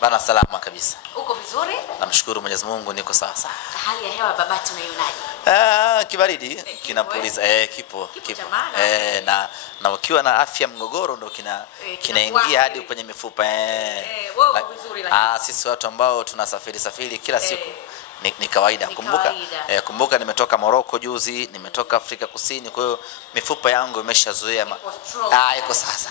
Bana salama kabisa. Uko vizuri? Namshukuru Mwenyezi Mungu niko sawa sawa. Hali ya hewa Babati unaionaje? Kibaridi kinapuliza kipo. Na ukiwa na afya mgogoro ndo kinaingia hadi kwenye mifupa wewe uko vizuri lakini sisi watu ambao tunasafiri kila siku ni kawaida. Kumbuka nimetoka Morocco juzi, nimetoka Afrika Kusini, kwa hiyo mifupa yangu imeshazoea iko sasa.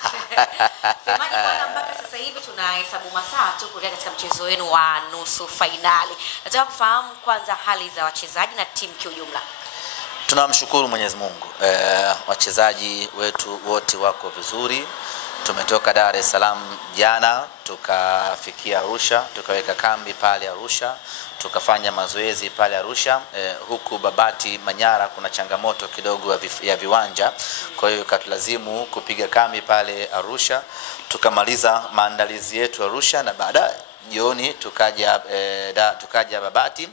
Semaji bwana, mpaka sasa hivi tunahesabu masaa tu kuelekea katika mchezo wenu wa nusu finali. Nataka kufahamu kwanza hali za wachezaji na timu kiujumla. Tunamshukuru Mwenyezi Mungu. Wachezaji wetu wote wako vizuri. Tumetoka Dar es Salaam jana, tukafikia Arusha, tukaweka kambi pale Arusha, tukafanya mazoezi pale Arusha. Huku Babati Manyara kuna changamoto kidogo ya viwanja, kwa hiyo ikatulazimu kupiga kambi pale Arusha. Tukamaliza maandalizi yetu Arusha na baadaye jioni tukaja Babati.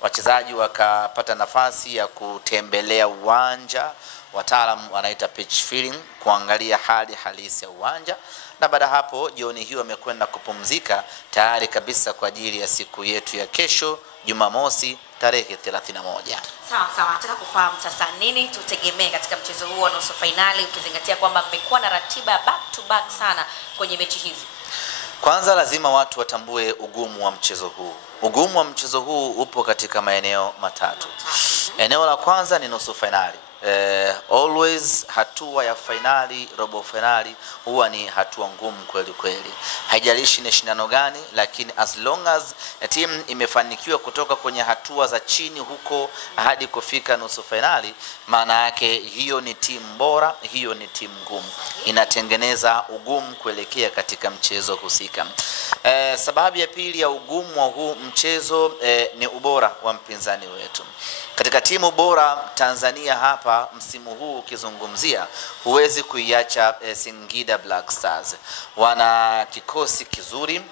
Wachezaji wakapata nafasi ya kutembelea uwanja, wataalamu wanaita pitch feeling, kuangalia hali halisi ya uwanja, na baada hapo jioni hiyo wamekwenda kupumzika tayari kabisa kwa ajili ya siku yetu ya kesho Jumamosi tarehe 31. Sawa, nataka kufahamu sasa nini tutegemee katika mchezo huo wa nusu finali, ukizingatia kwamba mmekuwa na ratiba back to back sana kwenye mechi hizi. Kwanza lazima watu watambue ugumu wa mchezo huu. Ugumu wa mchezo huu upo katika maeneo matatu. Eneo la kwanza ni nusu finali. Always hatua ya finali, robo finali huwa ni hatua ngumu kweli kweli. Haijalishi ni shindano gani, lakini as long as team imefanikiwa kutoka kwenye hatua za chini huko hadi kufika nusu finali, maana yake hiyo ni timu bora, hiyo ni timu ngumu. Inatengeneza ugumu kuelekea katika mchezo husika. Sababu ya pili ya ugumu wa huu mchezo ni ubora wa mpinzani wetu. Katika timu bora Tanzania hapa msimu huu ukizungumzia, huwezi kuiacha Singida Black Stars. Wana kikosi kizuri,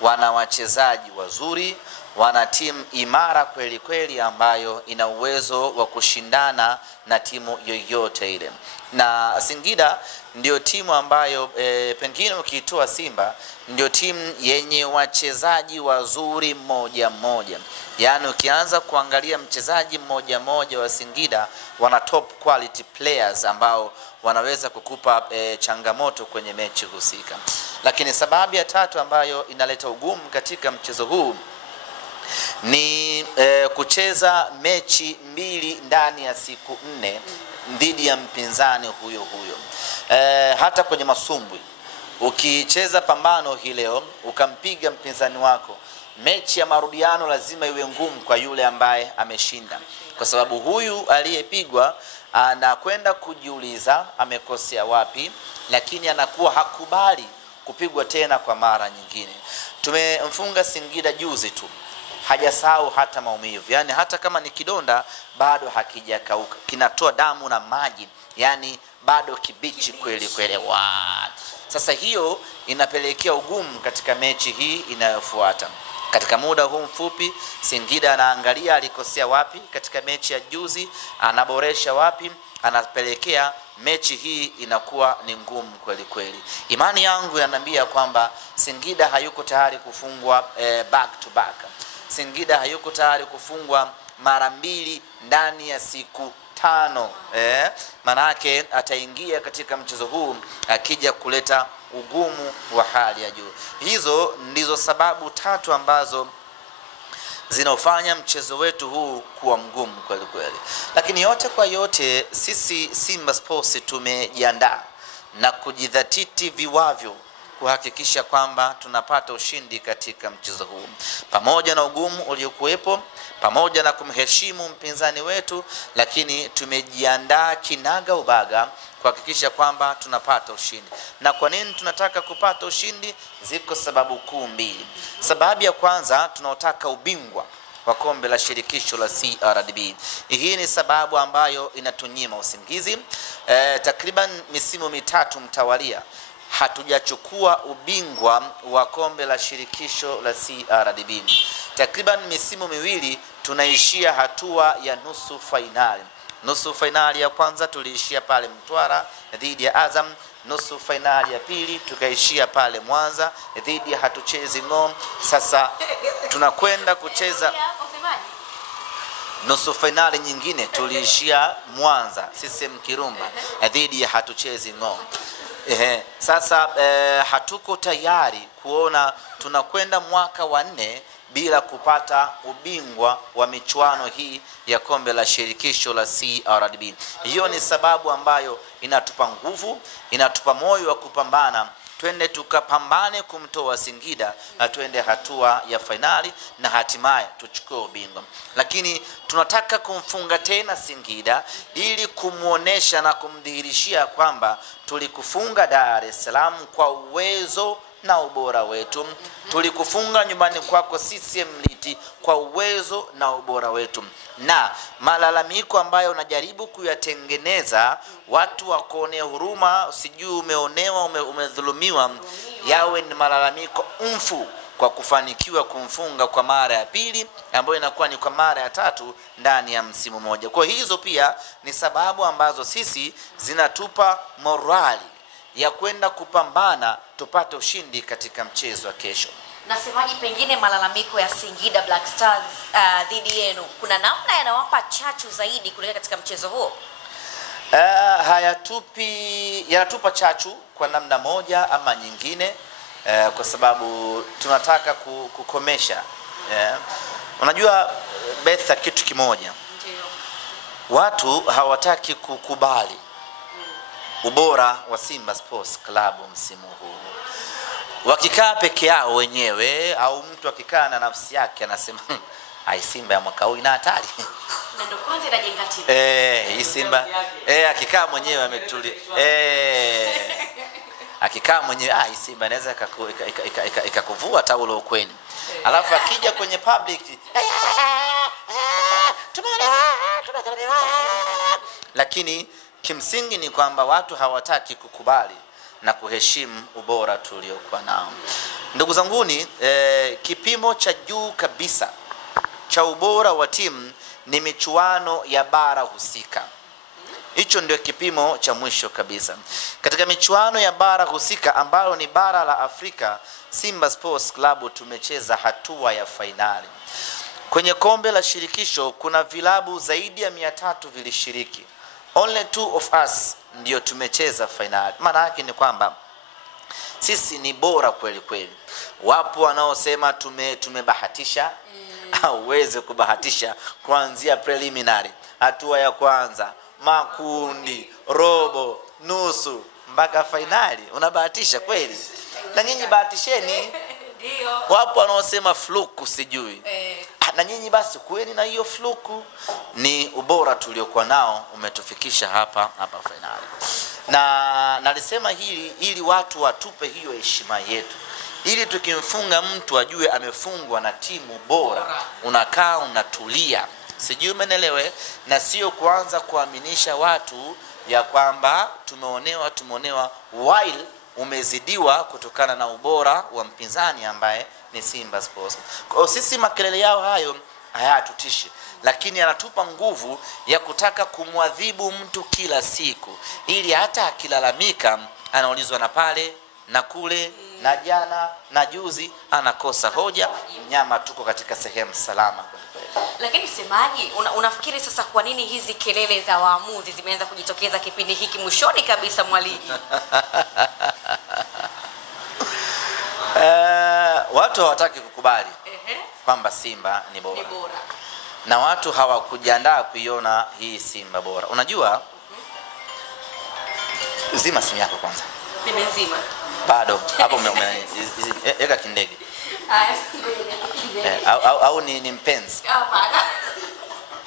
wana wachezaji wazuri, wana timu imara kweli kweli ambayo ina uwezo wa kushindana na timu yoyote ile. Na Singida ndio timu ambayo pengine ukiitoa Simba ndio timu yenye wachezaji wazuri mmoja mmoja. Yaani ukianza kuangalia mchezaji mmoja mmoja wa Singida wana top quality players ambao wanaweza kukupa changamoto kwenye mechi husika. Lakini sababu ya tatu ambayo inaleta ugumu katika mchezo huu ni kucheza mechi mbili ndani ya siku 4 dhidi ya mpinzani huyo. Hata kwenye masumbwi ukicheza pambano hii leo ukampiga mpinzani wako, mechi ya marudiano lazima iwe ngumu kwa yule ambaye ameshinda, kwa sababu huyu aliyepigwa anakwenda kujiuliza amekosea wapi, lakini anakuwa hakubali kupigwa tena kwa mara nyingine. Tumemfunga Singida juzi tu, hajasahau hata maumivu. Yani hata kama ni kidonda bado hakijakauka, kinatoa damu na maji, yani bado kibichi kweli kweli. Sasa hiyo inapelekea ugumu katika mechi hii inayofuata. Katika muda huu mfupi Singida anaangalia alikosea wapi katika mechi ya juzi, anaboresha wapi, anapelekea mechi hii inakuwa ni ngumu kweli kweli. Imani yangu yananiambia kwamba Singida hayuko tayari kufungwa back to back. Singida hayuko tayari kufungwa mara 2 ndani ya siku 5. Manake ataingia katika mchezo huu akija kuleta ugumu wa hali ya juu. Hizo ndizo sababu 3 ambazo zinafanya mchezo wetu huu kuwa mgumu kweli kweli. Lakini yote kwa yote sisi Simba Sports tumejiandaa na kujidhatiti viwavyo kuhakikisha kwamba tunapata ushindi katika mchezo huu. Pamoja na ugumu uliokuwepo, pamoja na kumheshimu mpinzani wetu, lakini tumejiandaa kinaga ubaga kuhakikisha kwamba tunapata ushindi. Na kwa nini tunataka kupata ushindi? Ziko sababu kuu 2. Sababu ya kwanza, tunaotaka ubingwa wa kombe la shirikisho la CRDB. Hii ni sababu ambayo inatunyima usingizi. Takriban misimu 3 mtawalia hatujachukua ubingwa wa kombe la shirikisho la CRDB. Takriban misimu 2 tunaishia hatua ya nusu finali. Nusu finali ya kwanza tuliishia pale Mtwara dhidi ya Azam, nusu fainali ya pili tukaishia pale Mwanza dhidi ya Hatuchezi Ng'om. Sasa tunakwenda kucheza nusu fainali nyingine, tuliishia Mwanza CCM Kirumba dhidi ya Hatuchezi Ng'om. Sasa hatuko tayari kuona tunakwenda mwaka wa 4 bila kupata ubingwa wa michuano hii ya kombe la shirikisho la CRDB. Hiyo ni sababu ambayo inatupa nguvu, inatupa moyo wa kupambana. Twende tukapambane kumtoa Singida na twende hatua ya fainali na hatimaye tuchukue ubingwa. Lakini tunataka kumfunga tena Singida ili kumuonesha na kumdhihirishia kwamba tulikufunga Dar es Salaam kwa uwezo na ubora wetu. Tulikufunga nyumbani kwako CCM Liti kwa uwezo na ubora wetu. Na malalamiko ambayo unajaribu kuyatengeneza watu wakuonea huruma, sijui umeonewa, umedhulumiwa, yawe ni malalamiko mfu kwa kufanikiwa kumfunga kwa mara ya pili, ambayo inakuwa ni kwa mara ya 3 ndani ya msimu mmoja. Kwa hizo pia ni sababu ambazo sisi zinatupa morali ya kwenda kupambana tupate ushindi katika mchezo wa kesho. Nasemaji pengine malalamiko ya Singida Black Stars dhidi yenu, kuna namna yanawapa chachu zaidi kuelekea katika mchezo huo? Yanatupa chachu kwa namna moja ama nyingine, kwa sababu tunataka kukomesha. Unajua Betha, kitu kimoja, watu hawataki kukubali ubora wa Simba Sports Club msimu huu. Wakikaa peke yao wenyewe au mtu akikaa na nafsi yake anasema ai, Simba ya mwaka huu ina hatari. Na ndio kwanza inajenga timu. Hii Simba akikaa mwenyewe ametulia. Akikaa mwenyewe hii Simba inaweza ikakuvua taulo ukweni. Alafu akija kwenye public lakini kimsingi ni kwamba watu hawataki kukubali na kuheshimu ubora tuliokuwa nao. Ndugu zanguni, kipimo cha juu kabisa cha ubora wa timu ni michuano ya bara husika. Hicho ndio kipimo cha mwisho kabisa. Katika michuano ya bara husika ambayo ni bara la Afrika, Simba Sports Club tumecheza hatua ya fainali. Kwenye kombe la shirikisho kuna vilabu zaidi ya 300 vilishiriki. Only 2 of us ndio tumecheza fainali. Maana yake ni kwamba sisi ni bora kweli kweli. Wapo wanaosema tumebahatisha. Uweze kubahatisha kuanzia preliminary, hatua ya kwanza, makundi, robo, nusu mpaka fainali. Unabahatisha kweli? Na nyinyi bahatisheni. Ndio. Wapo wanaosema fluku sijui. Na nyinyi basi kueni na hiyo fluku. Ni ubora tuliokuwa nao umetufikisha hapa fainali. Na nalisema hili ili watu watupe hiyo heshima yetu. Ili tukimfunga mtu ajue amefungwa na timu bora. Unakaa unatulia. Sijui umeelewe, na sio kuanza kuaminisha watu ya kwamba tumeonewa while umezidiwa kutokana na ubora wa mpinzani ambaye ni Simba Sports. Kwa sisi makelele yao hayo hayatutishi, lakini anatupa nguvu ya kutaka kumwadhibu mtu kila siku, ili hata akilalamika anaulizwa na pale na kule na jana na juzi, anakosa hoja. Nyama tuko katika sehemu salama. Lakini semaji, unafikiri sasa kwa nini hizi kelele za waamuzi zimeanza kujitokeza kipindi hiki mwishoni kabisa mwa ligi? Watu hawataki kukubali kwamba Simba ni bora. Na watu hawakujiandaa kuiona hii Simba bora. Unajua, zima simu yako kwanza. Nimezima. Bado hapo eka kindege. Au ni mpenzi? Hapana.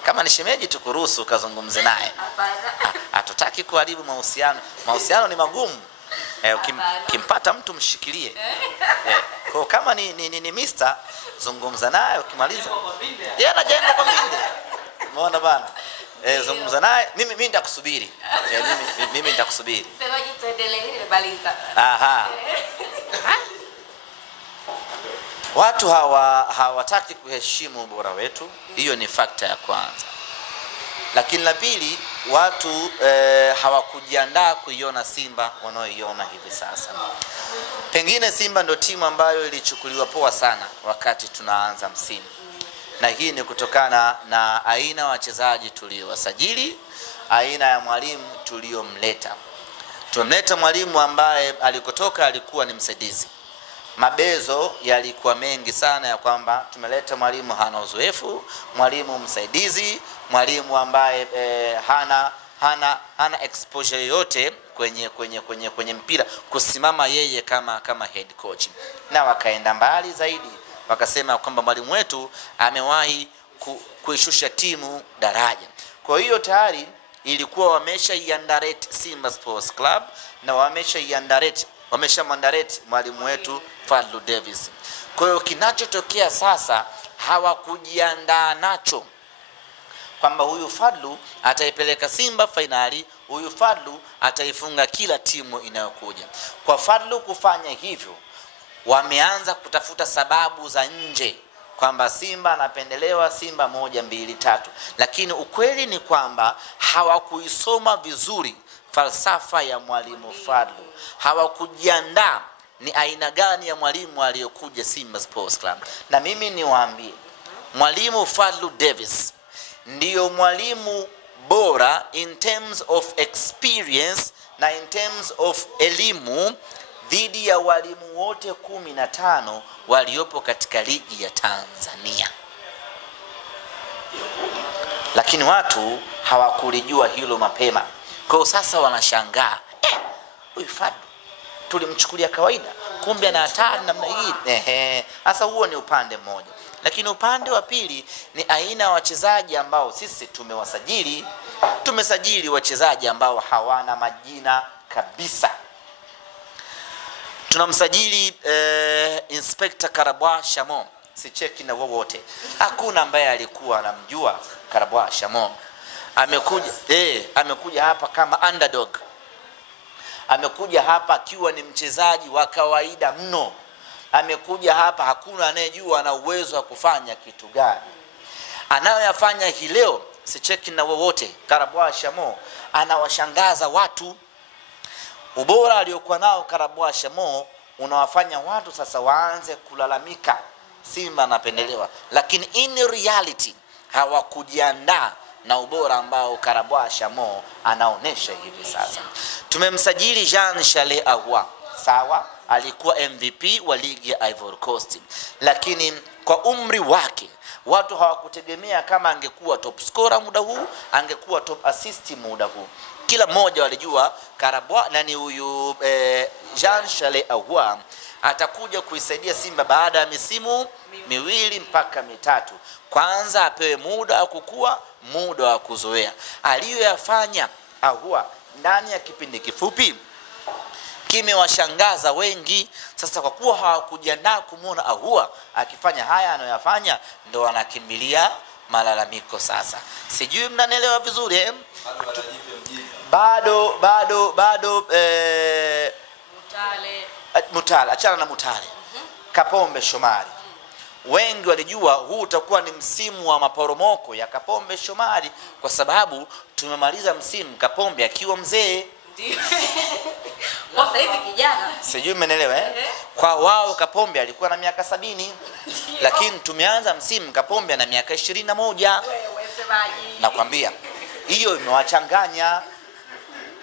Kama ni shemeji tukuruhusu kazungumze naye. Hapana. Hatutaki kuharibu mahusiano. Mahusiano ni magumu. Ukimpata mtu mshikilie. Kwa kama ni Mr. zungumza naye, ukimaliza yeye anajenga kwa mbinde. Umeona bana? Zungumza naye, mimi nitakusubiri. Mimi nitakusubiri. Semaji tuendelee, nimebaliza. Aha. Watu hawataki kuheshimu ubora wetu. Hiyo ni fakta ya kwanza. Lakini la pili, watu hawakujiandaa kuiona Simba wanaoiona hivi sasa. Pengine Simba ndio timu ambayo ilichukuliwa poa sana wakati tunaanza msimu, na hii ni kutokana na aina ya wachezaji tuliowasajili, aina ya mwalimu tuliomleta. Tumemleta mwalimu ambaye alikotoka alikuwa ni msaidizi. Mabezo yalikuwa mengi sana ya kwamba tumeleta mwalimu hana uzoefu, mwalimu msaidizi, mwalimu ambaye hana exposure yote kwenye mpira, kusimama yeye kama head coach. Na wakaenda mbali zaidi, wakasema kwamba mwalimu wetu amewahi kuishusha timu daraja. Kwa hiyo tayari ilikuwa wamesha-underrate Simba Sports Club na wamesha-underrate mwalimu wetu Fadlu Davis. Kwa hiyo kinachotokea sasa, hawakujiandaa nacho kwamba huyu Fadlu ataipeleka Simba finali, huyu Fadlu ataifunga kila timu inayokuja. Kwa Fadlu kufanya hivyo, wameanza kutafuta sababu za nje kwamba Simba anapendelewa, Simba 1 2 3. Lakini ukweli ni kwamba hawakuisoma vizuri falsafa ya mwalimu Fadlu. Hawakujiandaa ni aina gani ya mwalimu aliyokuja Simba Sports Club. Na mimi niwaambie, mwalimu Fadlu Davis ndiyo mwalimu bora in terms of experience na in terms of elimu dhidi ya walimu wote 15 waliopo katika ligi ya Tanzania. Lakini watu hawakulijua hilo mapema. Kwa sasa wanashangaa, huyu Fadlu tulimchukulia kawaida, kumbe ana hatari namna hii. Sasa huo ni upande mmoja. Lakini upande wa pili ni aina ya wachezaji ambao sisi tumewasajili. Tumesajili wachezaji ambao hawana majina kabisa. Tunamsajili Inspector Karabwa Shamo, sicheki na wowote. Hakuna ambaye alikuwa anamjua Karabwa Shamo. Amekuja hapa kama underdog. Amekuja hapa akiwa ni mchezaji wa kawaida mno. Amekuja hapa hakuna anayejua ana uwezo wa kufanya kitu gani. Anayoyafanya hii leo sicheki na wowote. Karabwa Shamo anawashangaza watu. Ubora aliokuwa nao Karabwa Shamo unawafanya watu sasa waanze kulalamika Simba anapendelewa. Lakini in reality hawakujiandaa na ubora ambao Karabwa Shamo anaonesha hivi sasa. Tumemsajili Jean Charles Ahoua. Sawa, alikuwa MVP wa ligi ya Ivory Coast. Lakini kwa umri wake watu hawakutegemea kama angekuwa top scorer muda huu, angekuwa top assist muda huu. Kila mmoja walijua Karabwa nani huyu Jean Charles Ahoua atakuja kuisaidia Simba baada ya misimu 2 mpaka 3. Kwanza apewe muda wa kukua, muda wa kuzoea. Aliyoyafanya Ahoua ndani ya kipindi kifupi kimewashangaza wengi. Sasa kwa kuwa hawakujiandaa kumuona Ahoua akifanya haya anayoyafanya, ndo wanakimbilia malalamiko sasa. Sijui mnanielewa vizuri Bado Mutale, achana na Mutale. Kapombe Shomari. Wengi walijua huu utakuwa ni msimu wa maporomoko ya Kapombe Shomari, kwa sababu tumemaliza msimu Kapombe akiwa mzee. Kwa sasa hivi kijana. Sijui umeelewa Kwa wao Kapombe alikuwa na miaka 70. Lakini tumeanza msimu Kapombe ana miaka 21. Nakwambia hiyo imewachanganya.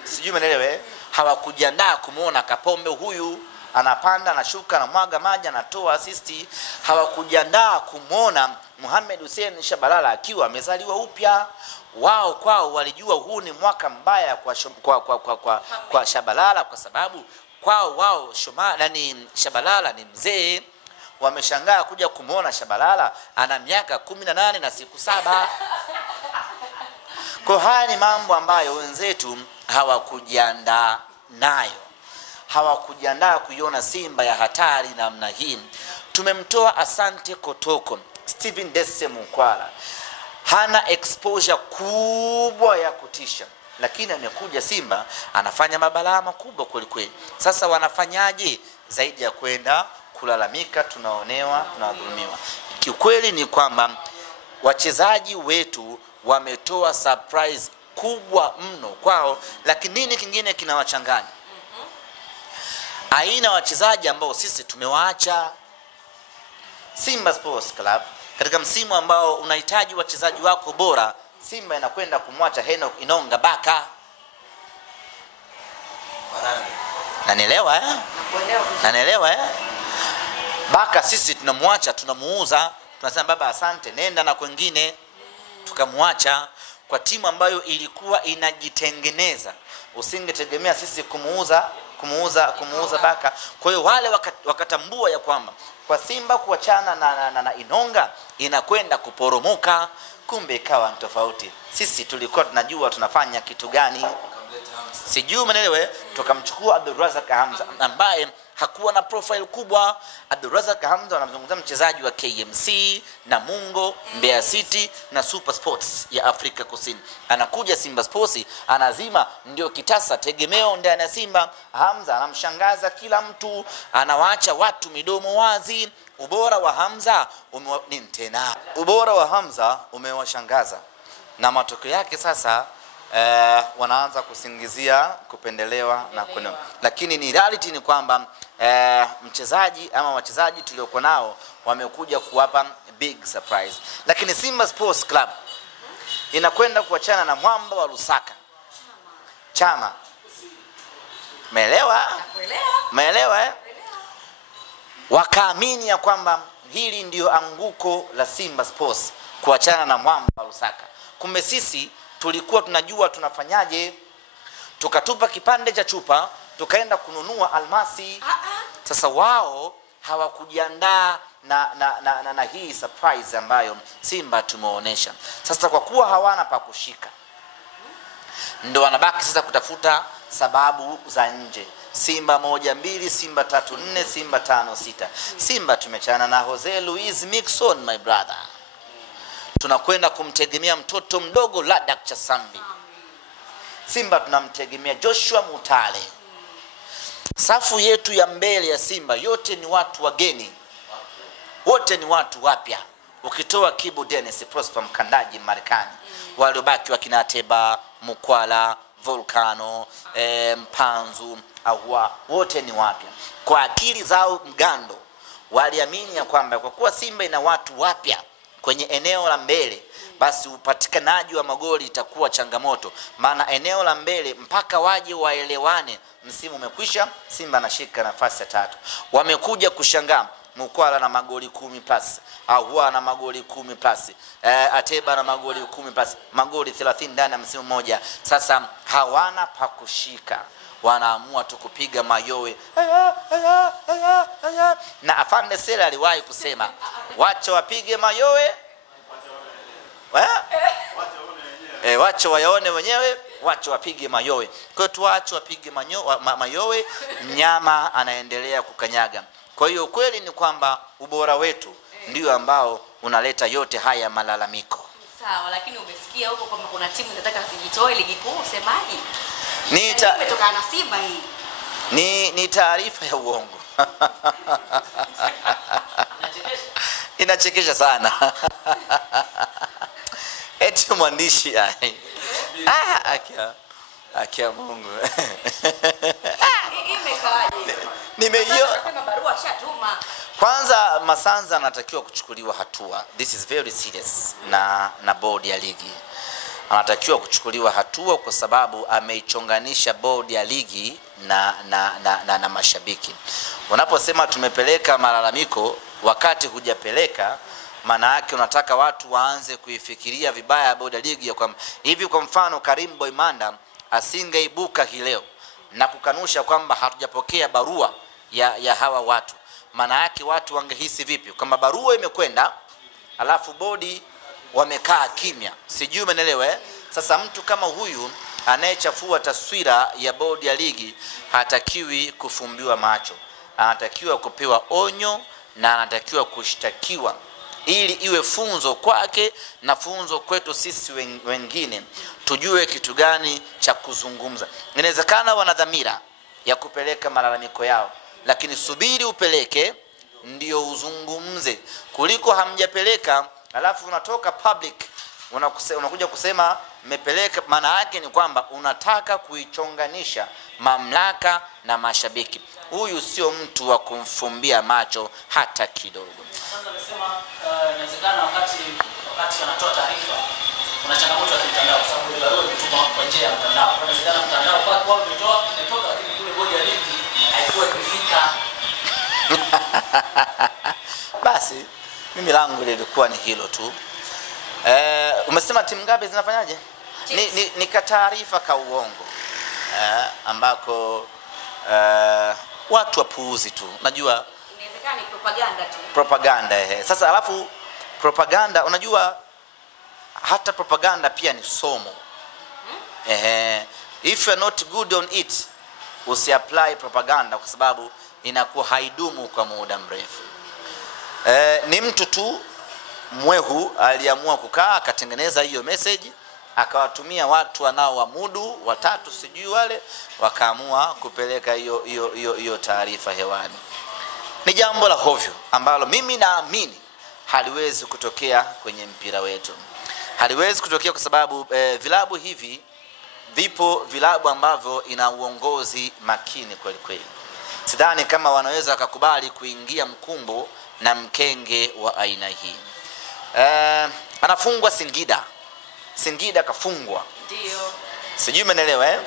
Sijui umeelewa Hawakujiandaa kumuona Kapombe huyu anapanda, anashuka, anamwaga maji, anatoa assist. Hawakujiandaa kumuona Mohamed Hussein Shabalala akiwa amezaliwa upya. Wao kwao walijua huu ni mwaka mbaya kwa Shabalala, kwa sababu kwao wao Shabalala ni mzee. Wameshangaa kuja kumuona Shabalala ana miaka 18 na siku 7. Kwa haya ni mambo ambayo wenzetu hawakujiandaa nayo. Hawakujiandaa kuiona Simba ya hatari namna hii. Tumemtoa Asante Kotoko, Steven Dese Mukwala. Hana exposure kubwa ya kutisha, lakini amekuja Simba anafanya mabalaa makubwa kweli kweli. Sasa wanafanyaje zaidi ya kwenda kulalamika tunaonewa, tunadhulumiwa? Kiukweli ni kwamba wachezaji wetu wametoa surprise kubwa mno kwao. Lakini nini kingine kinawachanganya? Aina wachezaji ambao sisi tumewaacha. Simba Sports Club katika msimu ambao unahitaji wachezaji wako bora, Simba inakwenda kumwacha Enoch Inonga Baka. Nanielewa Baka sisi tunamwacha, tunamuuza, tunasema baba asante, nenda na kwingine, tukamwacha kwa timu ambayo ilikuwa inajitengeneza. Usingetegemea sisi kumuuza Baka. Kwa hiyo wale wakatambua ya kwamba kwa Simba kuachana na Inonga inakwenda kuporomoka. Kumbe ikawa tofauti. Sisi tulikuwa tunajua tunafanya kitu gani. Sijui umeelewa. Tukamchukua Abdulrazak Hamza ambaye hakuwa na profile kubwa. Abdulrazak Hamza anamzungumza mchezaji wa KMC, Namungo, Mbeya City na Super Sports ya Afrika Kusini. Anakuja Simba Sports, anazima ndio kitasa tegemeo ndani ya Simba. Hamza anamshangaza kila mtu, anawaacha watu midomo wazi. Ubora wa Hamza ubora wa Hamza umewashangaza, na matokeo yake sasa wanaanza kusingizia kupendelewa na kuna. Lakini ni reality ni kwamba mchezaji ama wachezaji tuliokuwa nao wamekuja kuwapa big surprise. Lakini Simba Sports Club inakwenda kuachana na mwamba wa Lusaka, Chama. Umeelewa? Wakaamini ya kwamba hili ndio anguko la Simba Sports, kuachana na mwamba wa Lusaka. Kumbe sisi tulikuwa tunajua tunafanyaje. Tukatupa kipande cha chupa, tukaenda kununua almasi. Sasa wao hawakujiandaa na hii surprise ambayo Simba tumeonesha. Sasa kwa kuwa hawana pa kushika, ndio wanabaki sasa kutafuta sababu za nje. Simba 1-2, Simba 3-4, Simba 5-6. Simba tumechana na Jose Luis Mixon, my brother. Tunakwenda kumtegemea mtoto mdogo Ladak Chasambi. Simba tunamtegemea Joshua Mutale. Safu yetu ya mbele ya Simba yote ni watu wageni, wote ni watu wapya, ukitoa Kibu Dennis, Prosper Mkandaji Marekani. Waliobaki wakina Ateba, Mukwala, Volcano, Mpanzu, Ahua, wote ni wapya. Kwa akili zao mgando waliamini ya kwamba kwa kuwa Simba ina watu wapya kwenye eneo la mbele, basi upatikanaji wa magoli itakuwa changamoto. Maana eneo la mbele mpaka waje waelewane, msimu umekwisha, Simba anashika nafasi ya 3. Wamekuja kushangaa, Mukwala na magoli 10+, Ahua na magoli 10+, Ateba na magoli 10+, magoli 30 ndani ya msimu mmoja. Sasa hawana pa kushika, wanaamua tu kupiga mayowe. Na Afande Sela aliwahi kusema, wacha wapige mayowe, wacha wayaone wenyewe, wacha wapige mayowe. Kwa hiyo tuache wapige mayowe, mnyama anaendelea kukanyaga. Kwa hiyo kweli ni kwamba ubora wetu ndio ambao unaleta yote haya malalamiko. Sawa, lakini umesikia huko kwamba kuna timu zinataka zijitoe ligi kuu, usemaji? Umetoka na Simba hii. Ni taarifa ya uongo. Inachekesha sana. Eti mwandishi akia Mungu. Nimeiona barua shatuma. Kwanza Masanza anatakiwa kuchukuliwa hatua. This is very serious na bodi ya ligi. Anatakiwa kuchukuliwa hatua kwa sababu ameichonganisha bodi ya ligi na mashabiki. Unaposema tumepeleka malalamiko wakati hujapeleka, maana yake unataka watu waanze kuifikiria vibaya bodi ya ligi ya kwamba hivi. Kwa mfano Karim Boimanda asingeibuka hii leo na kukanusha kwamba hatujapokea barua ya hawa watu, maana yake watu wangehisi vipi? Kama barua imekwenda alafu bodi wamekaa kimya. Sijui umeelewa. Sasa mtu kama huyu anayechafua taswira ya bodi ya ligi hatakiwi kufumbiwa macho, anatakiwa kupewa onyo na anatakiwa kushtakiwa, ili iwe funzo kwake na funzo kwetu sisi wengine, tujue kitu gani cha kuzungumza. Inawezekana wana dhamira ya kupeleka malalamiko yao, lakini subiri upeleke ndio uzungumze, kuliko hamjapeleka alafu unatoka public unakuja kusema mmepeleka, maana yake ni kwamba unataka kuichonganisha mamlaka na mashabiki. Huyu sio mtu wa kumfumbia macho hata kidogo. Sasa nasema inawezekana wakati anatoa taarifa kuna changamoto ya mtandao, kwa sababu ile barua imetuma kwa njia ya mtandao. Inawezekana mtandao kwa imetoka, lakini kule bodi ya ligi haikuwa imefika. Basi mimi langu lilikuwa ni hilo tu. Umesema timu ngapi zinafanyaje? Ni taarifa ka uongo ambako watu wapuuzi tu. Najua Inawezekana ni propaganda tu. Propaganda. Sasa alafu propaganda, unajua hata propaganda pia ni somo. If you are not good on it, usiapply propaganda kwa sababu inakuwa haidumu kwa muda mrefu. Ni mtu tu mwehu aliamua kukaa akatengeneza hiyo message, akawatumia watu wanaoamudu watatu sijui wale, wakaamua kupeleka hiyo taarifa hewani. Ni jambo la hovyo ambalo mimi naamini haliwezi kutokea kwenye mpira wetu. Haliwezi kutokea kwa sababu vilabu hivi vipo vilabu ambavyo ina uongozi makini kweli kweli. Sidhani kama wanaweza kukubali kuingia mkumbo na mkenge wa aina hii. Anafungwa Singida kafungwa. Ndio. Sijui umeelewa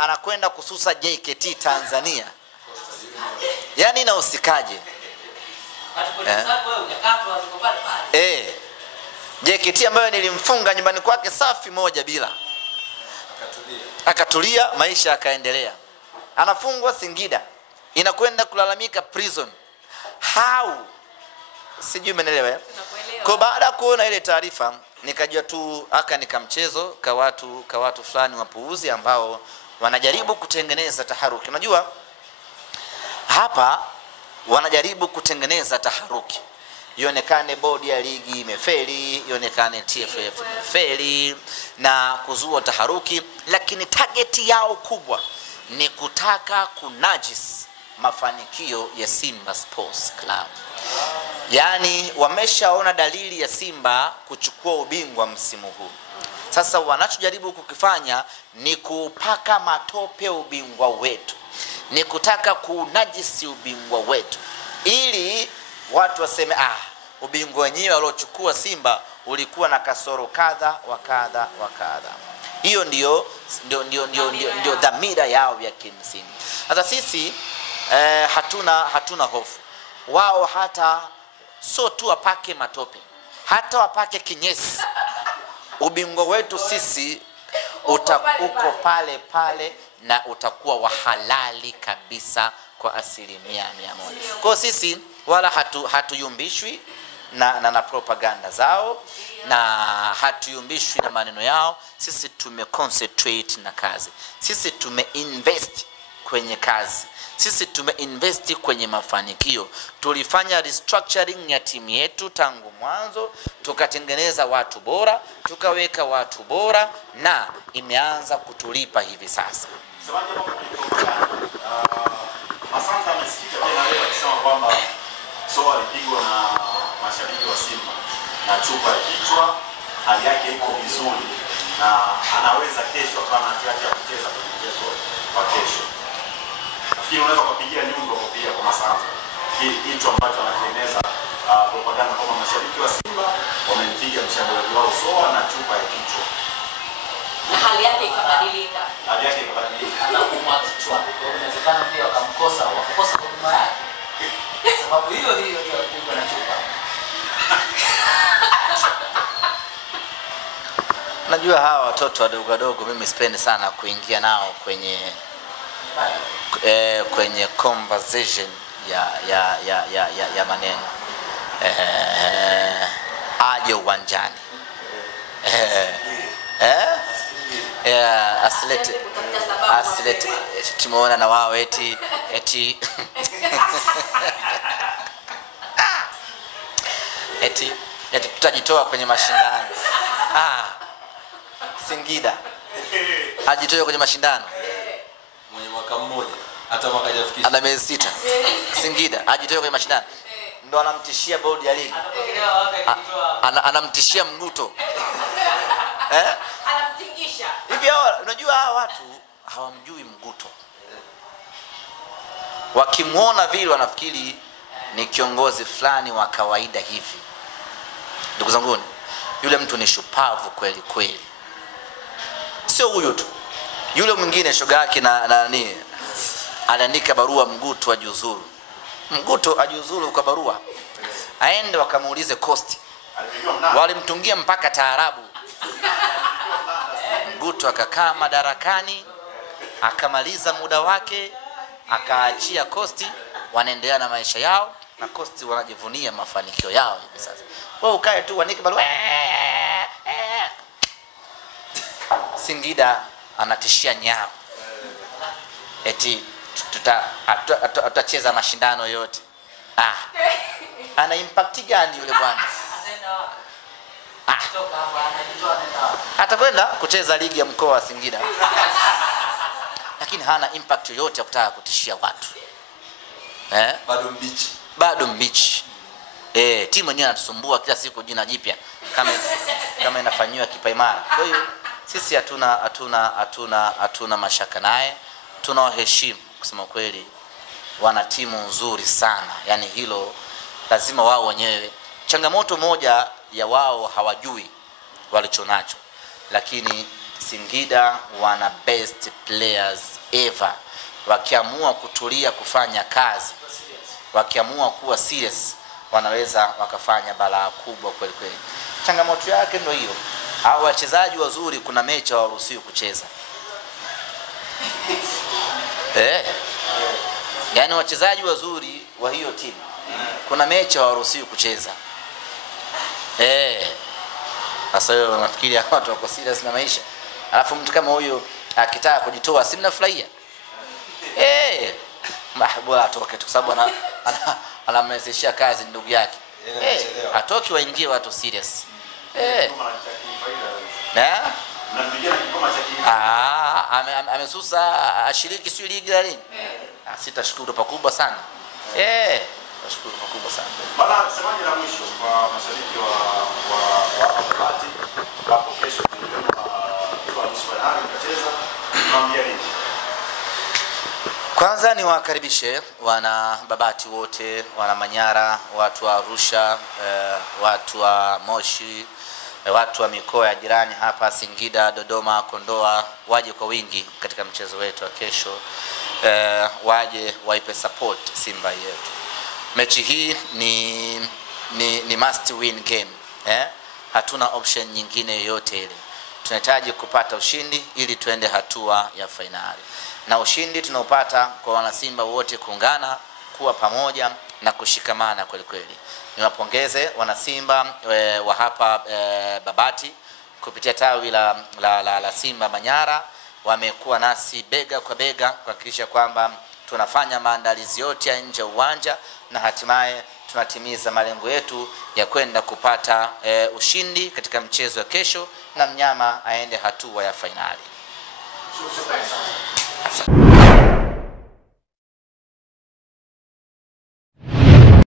anakwenda kususa JKT Tanzania. Yaani inausikaje? JKT ambayo nilimfunga nyumbani kwake safi moja bila. Akatulia, maisha yakaendelea. Anafungwa Singida, inakwenda kulalamika prison. How? Sijui umeelewa. Kwa baada kuona ile taarifa nikajua tu nikamchezo kwa watu fulani wapuuzi ambao wanajaribu kutengeneza taharuki. Unajua hapa wanajaribu kutengeneza taharuki. Ionekane bodi ya ligi imefeli, ionekane TFF imefeli na kuzua taharuki, lakini target yao kubwa ni kutaka kunajis mafanikio ya Simba Sports Club. Yaani wameshaona dalili ya Simba kuchukua ubingwa msimu huu. Sasa wanachojaribu kukifanya ni kupaka matope ubingwa wetu. Ni kutaka kunajisi ubingwa wetu ili watu waseme ubingwa wenyewe waliochukua Simba ulikuwa na kasoro kadha wa kadha. Hiyo ndio dhamira yao ya kimsingi. Sasa sisi hatuna hofu. Wao hata so tu wapake matope, hata wapake kinyesi, ubingwa wetu sisi uko pale na utakuwa wa halali kabisa kwa 100%. Kwa sisi wala hatuyumbishwi na propaganda zao na hatuyumbishwi na maneno yao. Sisi tumeconcentrate na kazi. Sisi tumeinvest kwenye kazi. Sisi tumeinvest kwenye mafanikio. Tulifanya restructuring ya timu yetu tangu mwanzo, tukatengeneza watu bora, tukaweka watu bora na imeanza kutulipa hivi sasa. Asante. Amesikia tena leo akisema kwamba Soa alipigwa na mashabiki wa Simba na chupa ya kichwa, hali yake iko vizuri na anaweza kesho kama atiacha kucheza kwenye mchezo wa kesho. Nafikiri unaweza kupigia nyundo pia kwa Masanza. Hicho ambacho anatengeneza propaganda kama mashabiki wa Simba wamempiga mshambuliaji wao Soa na chupa ya kichwa. Na hali yake ikabadilika. Na kuumwa kichwa. Inawezekana pia wakamkosa huduma yake. Sababu hiyo ndio kupigwa na chupa. Najua hawa watoto wadogo mimi sipendi sana kuingia nao kwenye conversation ya maneno. Aje uwanjani. Asilete tumeona na wao eti tutajitoa kwenye mashindano. Singida ajitoe kwenye mashindano mwenye mwaka mmoja hata mwaka hajafikisha, ana miezi 6. Singida ajitoe kwenye mashindano. ndo anamtishia bodi ya ligi. Atapokelewa wapi akitoa Anamtishia Mguto. Anamtingisha. Hivi unajua hawa watu hawamjui Mguto. Wakimwona vile wanafikiri ni kiongozi fulani wa kawaida hivi. Ndugu zangu, yule mtu ni shupavu kweli kweli. Sio huyo tu. Yule mwingine shoga yake na nani aliandika barua Mguto ajiuzuru. Mguto ajiuzuru kwa barua. Aende wakamuulize Costi. Walimtungia mpaka taarabu. Mguto akakaa madarakani, akamaliza muda wake, akaachia Costi, wanaendelea na maisha yao na Costi wanajivunia mafanikio yao hivi sasa. Wewe ukae tu uandike barua. Singida anatishia Nyao. Eti tutacheza mashindano yote. Ana impact gani yule bwana? kutoka hapa anajitoa nenda. Atakwenda kucheza ligi ya mkoa wa Singida. Lakini hana impact yoyote ya kutaka kutishia watu. Bado mbichi. Timu yenyewe inatusumbua kila siku jina jipya kama inafanywa kipaimara. Kwa hiyo sisi hatuna mashaka naye. Tunawaheshimu kusema kweli. Wana timu nzuri sana. Yaani hilo lazima wao wenyewe. Changamoto moja ya wao hawajui walichonacho. Lakini Singida wana best players ever. Wakiamua kutulia kufanya kazi, wakiamua kuwa serious, wanaweza wakafanya balaa kubwa kweli kweli. Changamoto yake ndio hiyo. Hao wachezaji wazuri kuna mechi hawaruhusiwi kucheza. Yaani wachezaji wazuri wa hiyo timu kuna mechi hawaruhusiwi kucheza. Sasa wewe unafikiri watu wako serious na maisha? Alafu mtu kama huyo akitaka kujitoa si mnafurahia? Bora atoke tu sababu anamwezeshia kazi ndugu yake. Atoki waingie watu serious. Amesusa ashiriki sio ligi la nini? Sitashukuru pakubwa sana. Nashukuru pakubwa sana. Bana, semaje la mwisho kwa mashabiki wa Babati hapo kesho kwa nusu finali mtacheza, naambia nini? Kwanza ni wakaribishe wana Babati wote, wana Manyara, watu wa Arusha, watu wa Moshi, watu wa mikoa ya jirani hapa Singida, Dodoma, Kondoa, waje kwa wingi katika mchezo wetu wa kesho. Waje waipe support Simba yetu. Mechi hii ni must win game. Hatuna option nyingine yoyote ile. Tunahitaji kupata ushindi ili tuende hatua ya finali. Na ushindi tunaopata kwa wana Simba wote kuungana, kuwa pamoja na kushikamana kweli kweli. Niwapongeze wana Simba wa hapa Babati kupitia tawi la Simba Manyara. Wamekuwa nasi bega kwa bega kuhakikisha kwamba tunafanya maandalizi yote ya nje uwanja na hatimaye tunatimiza malengo yetu ya kwenda kupata ushindi katika mchezo wa kesho na mnyama aende hatua ya finali.